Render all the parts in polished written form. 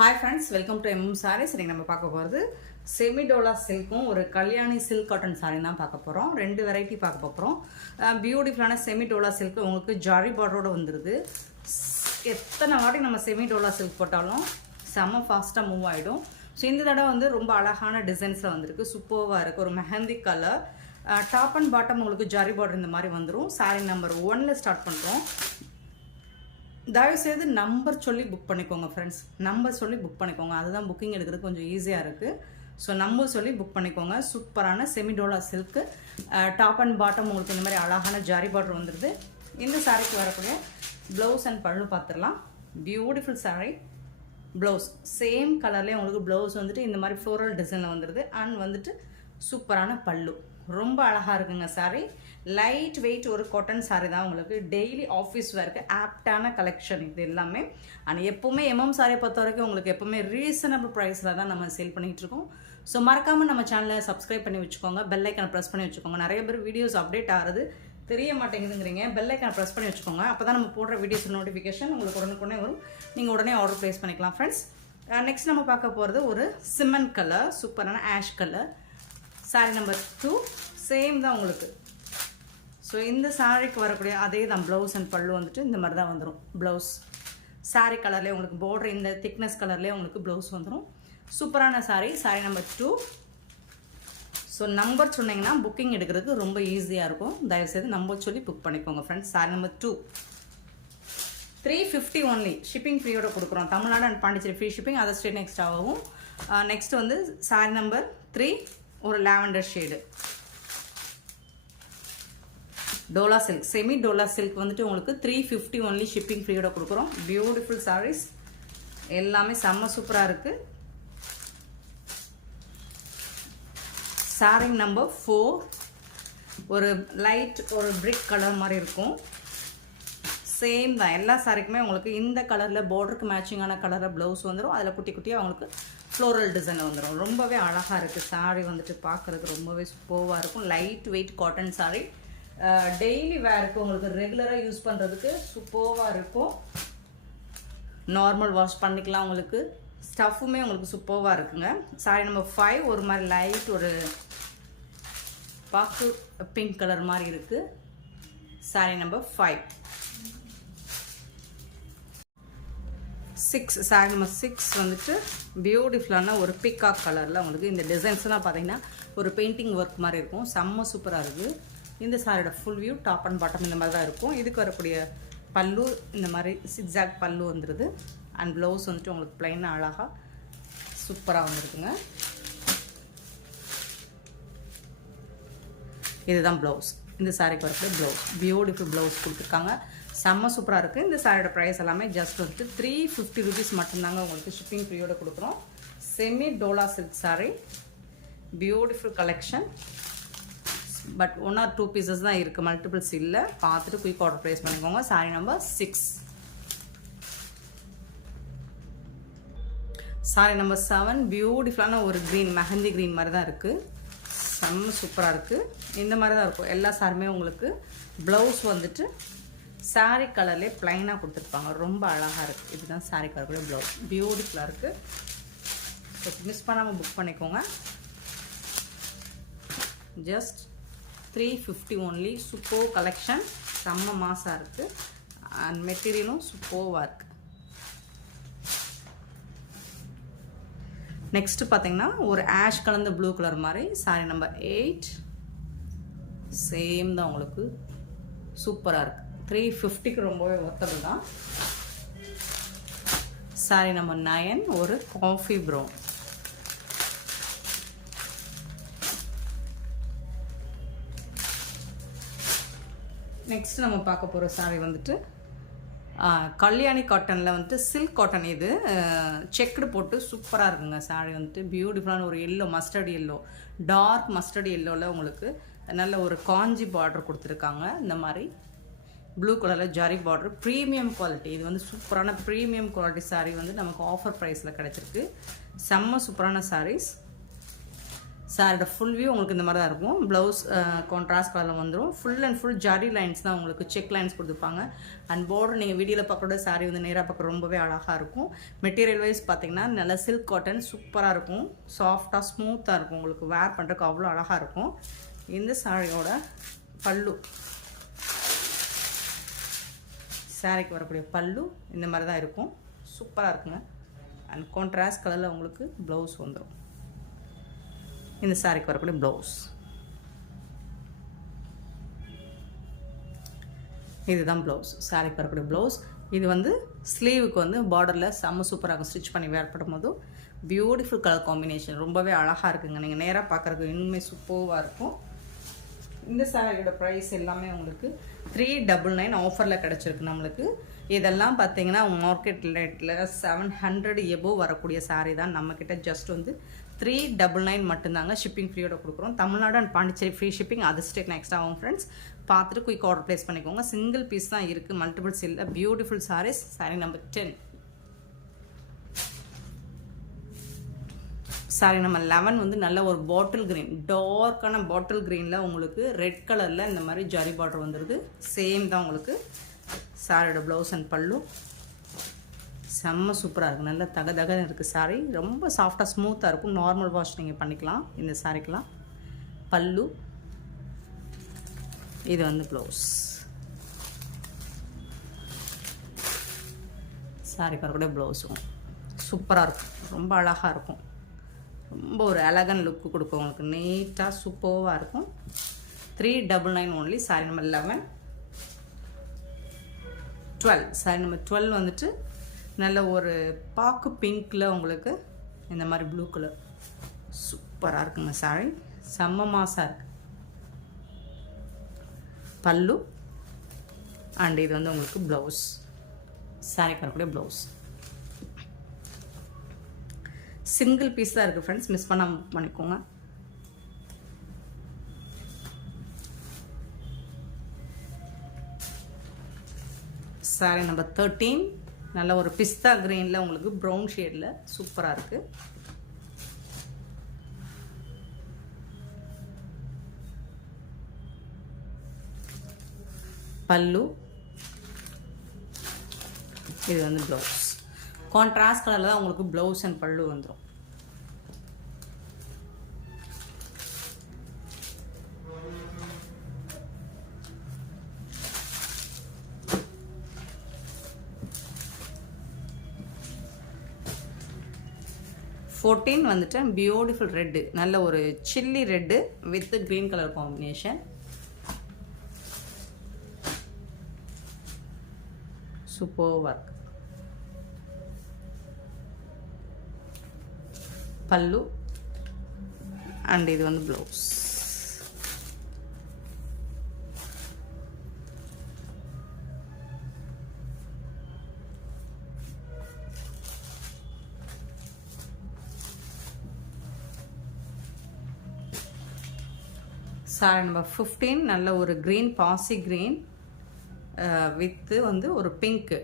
Hi friends, welcome to MM Sarees. இன்னைக்கு நம்ம பார்க்க போகிறது செமி டோலா சில்க்கும் ஒரு கல்யாணி சில்க் காட்டன் சாரி தான் பார்க்க போகிறோம். ரெண்டு வெரைட்டி பார்க்க போகிறோம். பியூட்டிஃபுல்லான செமி டோலா சில்க் உங்களுக்கு ஜாரி பார்டரோட வந்துடுது. எத்தனை வாட்டி நம்ம செமி டோலா சில்க் போட்டாலும் செம்ம ஃபாஸ்ட்டாக மூவ் ஆகிடும். ஸோ இந்த தடவை வந்து ரொம்ப அழகான டிசைன்ஸில் வந்திருக்கு. சூப்பராக இருக்குது. ஒரு mehndi colour top and bottom உங்களுக்கு ஜாரி பார்டர் இந்த மாதிரி வந்துடும். சாரி நம்பர் 1 ஸ்டார்ட் பண்ணுறோம். தயவுசெய்து நம்பர் சொல்லி புக் பண்ணிக்கோங்க ஃப்ரெண்ட்ஸ். நம்பர் சொல்லி புக் பண்ணிக்கோங்க, அதுதான் புக்கிங் எடுக்கிறது கொஞ்சம் ஈஸியாக இருக்குது. ஸோ நம்பர் சொல்லி புக் பண்ணிக்கோங்க. சூப்பரான செமிடோலா சில்க்கு டாப் அண்ட் பாட்டம் உங்களுக்கு இந்த மாதிரி அழகான ஜாரி பார்டர் வந்துடுது. இந்த சாரிக்கு வரக்கூடிய ப்ளவுஸ் அண்ட் பல்லு பார்த்துடலாம். Beautiful sorry. ப்ளவுஸ் சேம் கலர்லேயே உங்களுக்கு ப்ளவுஸ் வந்துட்டு இந்த மாதிரி ஃப்ளோரல் டிசைனில் வந்துடுது. அண்ட் வந்துட்டு சூப்பரான பல்லு ரொம்ப அழகாக இருக்குங்க சாரி. லைட் வெயிட் ஒரு காட்டன் சாரி தான். உங்களுக்கு டெய்லி ஆஃபீஸ் வேர்க்கு ஆப்டான கலெக்ஷன் இது எல்லாமே. அண்ட் எப்போவுமே எம்எம் சாரியை பொறுத்த வரைக்கும் உங்களுக்கு எப்போவுமே ரீசனபிள் ப்ரைஸில் தான் நம்ம சேல் பண்ணிகிட்டு இருக்கோம். ஸோ மறக்காமல் நம்ம சேனலை சப்ஸ்கிரைப் பண்ணி வச்சுக்கோங்க. பெல் ஐக்கானை ப்ரெஸ் பண்ணி வச்சுக்கோங்க. நிறைய பேர் வீடியோஸ் அப்டேட் ஆகுது தெரிய மாட்டேங்குதுங்கிறீங்க. பெல் ஐக்கானை ப்ரெஸ் பண்ணி வச்சுக்கோங்க. அப்போ தான் நம்ம போடுற வீடியோஸ் நோட்டிஃபிகேஷன் உங்களுக்கு உடனுக்குடனே வரும். நீங்கள் உடனே ஆர்டர் ப்ளேஸ் பண்ணிக்கலாம் ஃப்ரெண்ட்ஸ். நெக்ஸ்ட் நம்ம பார்க்க போகிறது ஒரு சிமெண்ட் கலர் சூப்பரான ash colour. Sorry number 2 same தான் உங்களுக்கு. ஸோ இந்த சாரிக்கு வரக்கூடிய அதே தான் ப்ளவுஸ் அண்ட் பல்லு வந்துட்டு இந்த மாதிரி தான் வந்துடும். ப்ளவுஸ் சாரி கலர்லேயே உங்களுக்கு பார்டர் இந்த திக்னஸ் கலர்லேயே உங்களுக்கு ப்ளவுஸ் வந்துடும். சூப்பரான sari. Sari number 2. So number சொன்னீங்கன்னா புக்கிங் எடுக்கிறதுக்கு ரொம்ப ஈஸியாக இருக்கும். தயவுசெய்து நம்பர் சொல்லி புக் பண்ணிக்கோங்க friends. Sari number 2 350 only. Shipping ஃப்ரீயோட கொடுக்குறோம். Tamil Nadu and Pondicherry free shipping, other state next ஆகும். நெக்ஸ்ட் வந்து சாரி நம்பர் 3 ஒரு lavender shade Dola silk semi Dola silk வந்துட்டு உங்களுக்கு 350 ஒன்லி ஷிப்பிங் ஃப்ரீயோட கொடுக்குறோம். பியூட்டிஃபுல் சாரீஸ் எல்லாமே செம்ம சூப்பராக இருக்குது. சாரி நம்பர் 4 ஒரு லைட் ஒரு பிரிக் கலர் மாதிரி இருக்கும். சேம் தான் எல்லா சாரிக்குமே உங்களுக்கு இந்த கலரில் பார்டருக்கு மேட்சிங்கான கலரில் ப்ளவுஸ் வந்துடும். அதில் குட்டி குட்டியாக உங்களுக்கு ஃப்ளோரல் டிசைன் வந்துடும். ரொம்பவே அழகாக இருக்குது. சாரி வந்துட்டு பார்க்குறதுக்கு ரொம்பவே சூப்பராக இருக்கும். Light weight cotton sorry. Daily வேருக்கு உங்களுக்கு ரெகுலராக யூஸ் பண்ணுறதுக்கு சூப்பராக இருக்கும். நார்மல் வாஷ் பண்ணிக்கலாம். உங்களுக்கு ஸ்டஃப்புமே உங்களுக்கு சூப்பராக இருக்குங்க. சாரி நம்பர் 5 ஒரு மாதிரி லைட் ஒரு பாக்கு பிங்க் கலர் மாதிரி இருக்குது. சாரி நம்பர் 5 6 சாரி நம்பர் 6 வந்துட்டு பியூட்டிஃபுல்லான ஒரு பிகாக் கலரில் உங்களுக்கு இந்த டிசைன்ஸ்லாம் பார்த்தீங்கன்னா ஒரு பெயிண்டிங் ஒர்க் மாதிரி இருக்கும். செம்ம சூப்பராக இருக்குது. இந்த சாரியோட full view top and bottom இந்த மாதிரி தான் இருக்கும். இதுக்கு வரக்கூடிய பல்லு இந்த மாதிரி சிக்ஸாக் பல்லு வந்துடுது. அண்ட் ப்ளவுஸ் வந்துட்டு உங்களுக்கு பிளைனாக அழகாக சூப்பராக வந்துருக்குங்க. இதுதான் ப்ளவுஸ். இந்த சாரிக்கு வரக்கூடிய ப்ளவுஸ் பியூட்டிஃபுல் ப்ளவுஸ் கொடுத்துருக்காங்க. செம்ம சூப்பராக இருக்குது. இந்த சாரியோட ப்ரைஸ் எல்லாமே ஜஸ்ட் வந்துட்டு 350 ருபீஸ் மட்டும்தாங்க உங்களுக்கு ஷிப்பிங் ஃப்ரீயோட கொடுக்குறோம். Semi Dola silk sorry beautiful collection. But 1 or 2 pieces தான் இருக்குது, மல்டிபிள்ஸ் இல்லை. பார்த்துட்டு குயிக் ஆர்டர் ப்ளேஸ் பண்ணிக்கோங்க. Sorry number 6. சாரி நம்பர் 7 பியூட்டிஃபுல்லான ஒரு க்ரீன் மெஹந்தி க்ரீன் மாதிரி தான் இருக்குது. செம்ம சூப்பராக இருக்குது. இந்த மாதிரி தான் இருக்கும் எல்லா சாரியுமே. உங்களுக்கு ப்ளவுஸ் வந்துட்டு சாரி கலர்லேயே ப்ளைனாக கொடுத்துருப்பாங்க. ரொம்ப அழகாக இருக்குது. இதுதான் சாரி கலர்க்குள்ளே ப்ளவுஸ் பியூட்டிஃபுல்லாக இருக்குது. ஸோ மிஸ் பண்ணாமல் புக் பண்ணிக்கோங்க. Just 350 only. Super collection. செம்ம மாசாக இருக்குது. அண்ட் மெட்டீரியலும் சூப்பராக இருக்குது. நெக்ஸ்ட் பார்த்தீங்கன்னா ஒரு ஆஷ் கலந்த ப்ளூ கலர் மாதிரி. சாரி நம்பர் 8 சேம் தான் உங்களுக்கு சூப்பராக இருக்குது. 350க்கு ரொம்பவே ஒர்த்தபிள் தான். சாரி நம்பர் 9 ஒரு காஃபி ப்ரௌன். நெக்ஸ்ட் நம்ம பார்க்க போகிற சாரி வந்துட்டு கல்யாணி காட்டனில் வந்துட்டு சில்க் காட்டன். இது செக்குடு போட்டு சூப்பராக இருக்குங்க. சாரி வந்துட்டு பியூட்டிஃபுல்லான ஒரு yellow mustard yellow dark mustard எல்லோவில் உங்களுக்கு நல்ல ஒரு காஞ்சி பார்டர் கொடுத்துருக்காங்க. இந்த மாதிரி ப்ளூ கலரில் ஜாரி பார்டர். Premium quality. இது வந்து சூப்பரான ப்ரீமியம் குவாலிட்டி சாரீ வந்து நமக்கு ஆஃபர் ப்ரைஸில் கிடச்சிருக்கு. செம்ம சூப்பரான சாரீஸ். சாரியோட ஃபுல் வியூ உங்களுக்கு இந்த மாதிரி தான் இருக்கும். ப்ளவுஸ் கான்ட்ராஸ்ட் கலரில் வந்துடும். Full and full zari lines தான் உங்களுக்கு, செக் லைன்ஸ் கொடுத்துருப்பாங்க. அண்ட் பார்டர் நீங்கள் வீடியோவில் பார்க்குறோட சாரி வந்து நேராக பார்க்க ரொம்பவே அழகாக இருக்கும். மெட்டீரியல் வைஸ் பார்த்தீங்கன்னா நல்ல சில்க் காட்டன் சூப்பராக இருக்கும். சாஃப்டாக ஸ்மூத்தாக இருக்கும். உங்களுக்கு வேர் பண்ணுறதுக்கு அவ்வளோ அழகாக இருக்கும். இந்த சாரியோட பல்லு, சாரிக்கு வரக்கூடிய பல்லு இந்த மாதிரி தான் இருக்கும். சூப்பராக இருக்குங்க. அண்ட் கான்ட்ராஸ்ட் கலரில் உங்களுக்கு ப்ளவுஸ் வந்துடும். இந்த சாரிக்கு வரக்கூடிய ப்ளவுஸ் இதுதான் ப்ளவுஸ். சாரிக்கு வரக்கூடிய ப்ளவுஸ். இது வந்து ஸ்லீவுக்கு வந்து பார்டரில் செம்ம சூப்பராக ஸ்டிச் பண்ணி வேர் பண்ணும்போதும் பியூட்டிஃபுல் கலர் காம்பினேஷன் ரொம்பவே அழகாக இருக்குங்க. நீங்கள் நேராக பார்க்குறதுக்கு இன்னுமே சூப்பராக இருக்கும். இந்த சாரியோட ப்ரைஸ் எல்லாமே உங்களுக்கு 399 ஆஃபரில் கிடச்சிருக்கு நம்மளுக்கு. இதெல்லாம் பார்த்தீங்கன்னா மார்க்கெட் ரேட்டில் 700 எபோவ் வரக்கூடிய சாரீ தான். நம்மக்கிட்ட ஜஸ்ட் வந்து 399 மட்டும்தாங்க. ஷிப்பிங் ஃப்ரீயோட கொடுக்குறோம். Tamil Nadu and Pondicherry free shipping, அது ஸ்டேட் எக்ஸ்ட்ரா ஆகும் ஃப்ரெண்ட்ஸ். பார்த்துட்டு குயிக் ஆர்டர் ப்ளேஸ் பண்ணிக்கோங்க. சிங்கிள் பீஸ் தான் இருக்குது, மல்டிபிள்ஸ் இல்லை. Beautiful saris. Sari number 10. Sari number 11 வந்து நல்ல ஒரு பாட்டில் க்ரீன், டார்க்கான பாட்டில் க்ரீனில் உங்களுக்கு ரெட் கலரில் இந்த மாதிரி ஜரி பார்டர் வந்துடுது. சேம் தான் உங்களுக்கு சாரியோட ப்ளவுஸ் அண்ட் பல்லு. செம்ம சூப்பராக இருக்குது. நல்ல தகதகன்னு இருக்குது சாரி. ரொம்ப சாஃப்டாக ஸ்மூத்தாக இருக்கும். நார்மல் வாஷ் நீங்கள் பண்ணிக்கலாம் இந்த சாரிக்கெலாம். பல்லு இது வந்து ப்ளவுஸ். சாரிக்கு வரக்கூடிய ப்ளவுஸும் சூப்பராக இருக்கும். ரொம்ப அழகாக இருக்கும். ரொம்ப ஒரு அழகான லுக்கு கொடுக்கும் உங்களுக்கு. நீட்டாக சூப்பராக இருக்கும். 399 only. Sorry number 11. 12. Sorry number 12 வந்துட்டு நல்ல ஒரு பாக்கு பிங்க்கில் உங்களுக்கு இந்த மாதிரி ப்ளூ கலர் சூப்பராக இருக்குங்க. சாரி செம்ம மாசாக இருக்குது. பல்லு அண்ட் இது வந்து உங்களுக்கு ப்ளவுஸ். சாரிக்கு வரக்கூடிய ப்ளவுஸ். சிங்கிள் பீஸ் தான் இருக்குது ஃப்ரெண்ட்ஸ், மிஸ் பண்ணாமல் பண்ணிக்கோங்க. சாரி நம்பர் 13 நல்ல ஒரு பிஸ்தா கிரீனில் உங்களுக்கு ப்ரௌன் ஷேடில் சூப்பராக இருக்குது. பல்லு இது வந்து ப்ளவுஸ். கான்ட்ராஸ்ட் கலரில் தான் உங்களுக்கு ப்ளவுஸ் அண்ட் பல்லு வந்துடும். வந்துட்டு பியூட்டிஃபுல் ரெட்டு, நல்ல ஒரு chilli red with green colour combination. Super work. பல்லு அண்ட் இது வந்து ப்ளவுஸ். சாரி நம்பர் 15 நல்ல ஒரு க்ரீன், பாசி க்ரீன் வித்து வந்து ஒரு பிங்க்கு,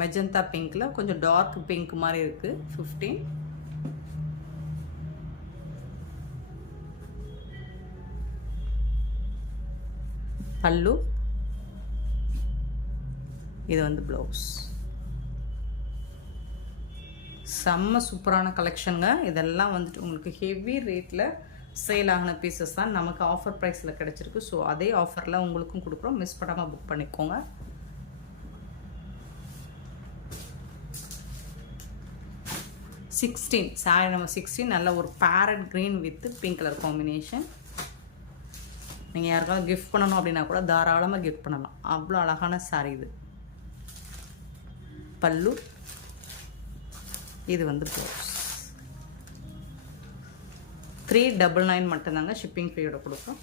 மெஜந்தா பிங்க்கில் கொஞ்சம் டார்க் பிங்க் மாதிரி இருக்குது. 15. பல்லு இது வந்து ப்ளவுஸ். செம்ம சூப்பரான கலெக்ஷனுங்க. இதெல்லாம் வந்துட்டு உங்களுக்கு ஹெவி ரேட்டில் சேல் ஆகின பீசஸ் தான் நமக்கு ஆஃபர் ப்ரைஸில் கிடச்சிருக்கு. ஸோ அதே ஆஃபரில் உங்களுக்கும் கொடுக்குறோம். மிஸ் பண்ணாமல் புக் பண்ணிக்கோங்க. சாரி நம்பர் 16 நல்ல ஒரு farad green with pink colour combination. நீங்கள் யாருக்காவது கிஃப்ட் பண்ணணும் அப்படின்னா கூட தாராளமாக கிஃப்ட் பண்ணலாம். அவ்வளோ அழகான சாரி இது. பல்லு இது வந்து ப்ளவுஸ். 399 மட்டும்தாங்க. ஷிப்பிங் ஃப்ரீயோட கொடுக்கும்.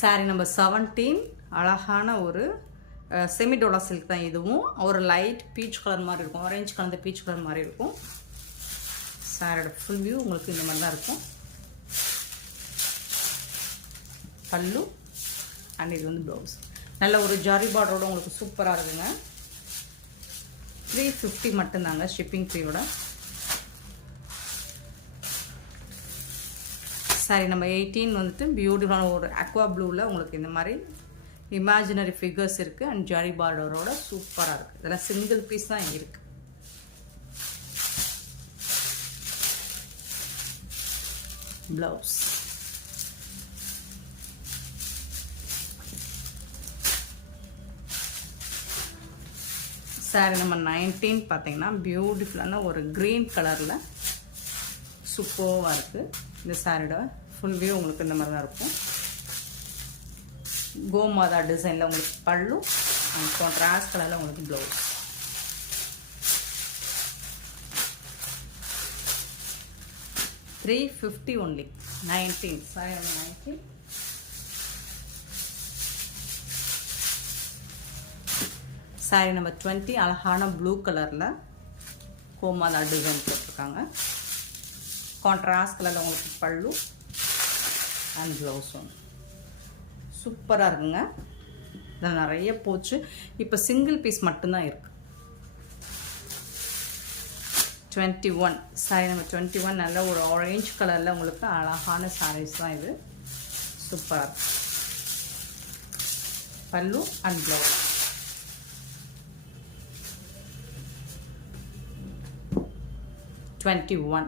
சாரி நம்பர் 17 அழகான ஒரு செமி டோலா சில்க் தான். இதுவும் ஒரு லைட் பீச் கலர் மாதிரி இருக்கும். ஆரஞ்சு கலந்த பீச் கலர் மாதிரி இருக்கும். சாரியோட ஃபுல் வியூ உங்களுக்கு இந்த மாதிரி தான் இருக்கும். பல்லு அண்ட் இது வந்து ப்ளவுஸ். நல்ல ஒரு ஜாரி பார்டரோட உங்களுக்கு சூப்பராக இருக்குங்க. 350 மட்டும்தாங்க ஷிப்பிங் ஃப்ரீயோட. சாரி நம்பர் 18 வந்துட்டு பியூட்டிஃபுல்லான ஒரு அக்வா ப்ளூவில் உங்களுக்கு இந்த மாதிரி இமேஜினரி ஃபிகர்ஸ் இருக்குது அண்ட் ஜாரி பார்டரோட சூப்பராக இருக்குது. இதெல்லாம் சிங்கிள் பீஸ் தான் இருக்குது. ப்ளவுஸ் சாரி நம்பர் 19 பார்த்தீங்கன்னா பியூட்டிஃபுல்லான ஒரு க்ரீன் கலரில் சூப்பராக இருக்குது. இந்த சாரியோட ஃபுல் வியூ உங்களுக்கு இந்த மாதிரி தான் இருக்கும். கோமாதா டிசைனில் உங்களுக்கு பல்லு அண்ட் கான்ட்ராஸ்ட் கலரில் உங்களுக்கு blouse. $350 only. 19 sorry number 19. Sorry number 20 அழகான ப்ளூ கலரில் கோமாதா டிசைன் போட்டிருக்காங்க. கான்ட்ராஸ்ட் கலரில் உங்களுக்கு பல்லு அண்ட் ப்ளவுஸ் ஒன்று சூப்பராக இருக்குங்க. இதில் நிறைய போச்சு. இப்போ சிங்கிள் பீஸ் மட்டும்தான் இருக்குது. 21 சாரி நம்பர் 21 நல்ல ஒரு ஆரஞ்ச் கலரில் உங்களுக்கு அழகான சாரீஸ் தான் இது. சூப்பராக இருக்கு. பல்லு அண்ட் ப்ளவுஸ். 21